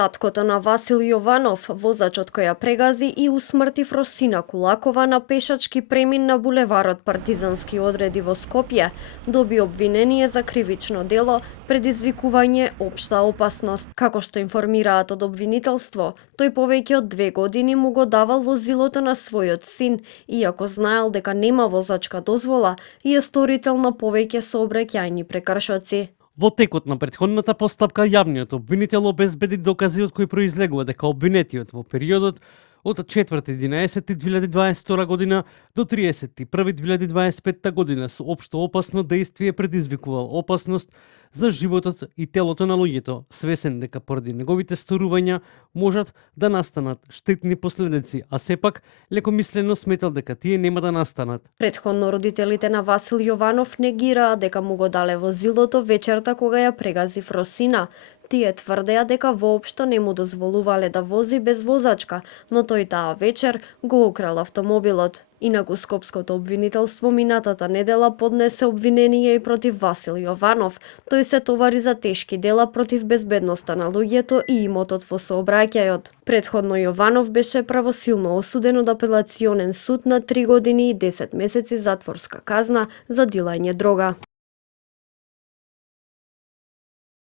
Таткото на Васил Јованов, возачот кој ја прегази и усмрти Фросина Кулакова на пешачки премин на булеварот Партизански одреди во Скопје, доби обвинение за кривично дело предизвикување општа опасност. Како што информираат од обвинителство, тој повеќе од 2 години му го давал возилото на својот син, иако знаел дека нема возачка дозвола и е сторител на повеќе сообраќајни прекршоци. Во текот на претходната постапка, јавниот обвинител обезбеди докази од кои произлегува дека обвинетиот во периодот од 4.11.2022 година до 31.2025 година со општо опасно дејствие предизвикувал опасност за животот и телото на луѓето, свесен дека поради неговите сторувања можат да настанат штетни последици, а сепак лекомислено сметал дека тие нема да настанат. Претходно родителите на Васил Јованов негираа дека му го дале возилото вечерта кога ја прегази Фросина. Тие тврдеа дека воопшто не му дозволувале да вози без возачка, но тој таа вечер го украл автомобилот. Инаку скопското обвинителство минатата недела поднесе обвинение и против Васил Јованов. Тој се товари за тешки дела против безбедноста на луѓето и имотот во сообраќајот. Претходно Јованов беше правосилно осуден од апелационен суд на 3 години и 10 месеци затворска казна за дилање дрога.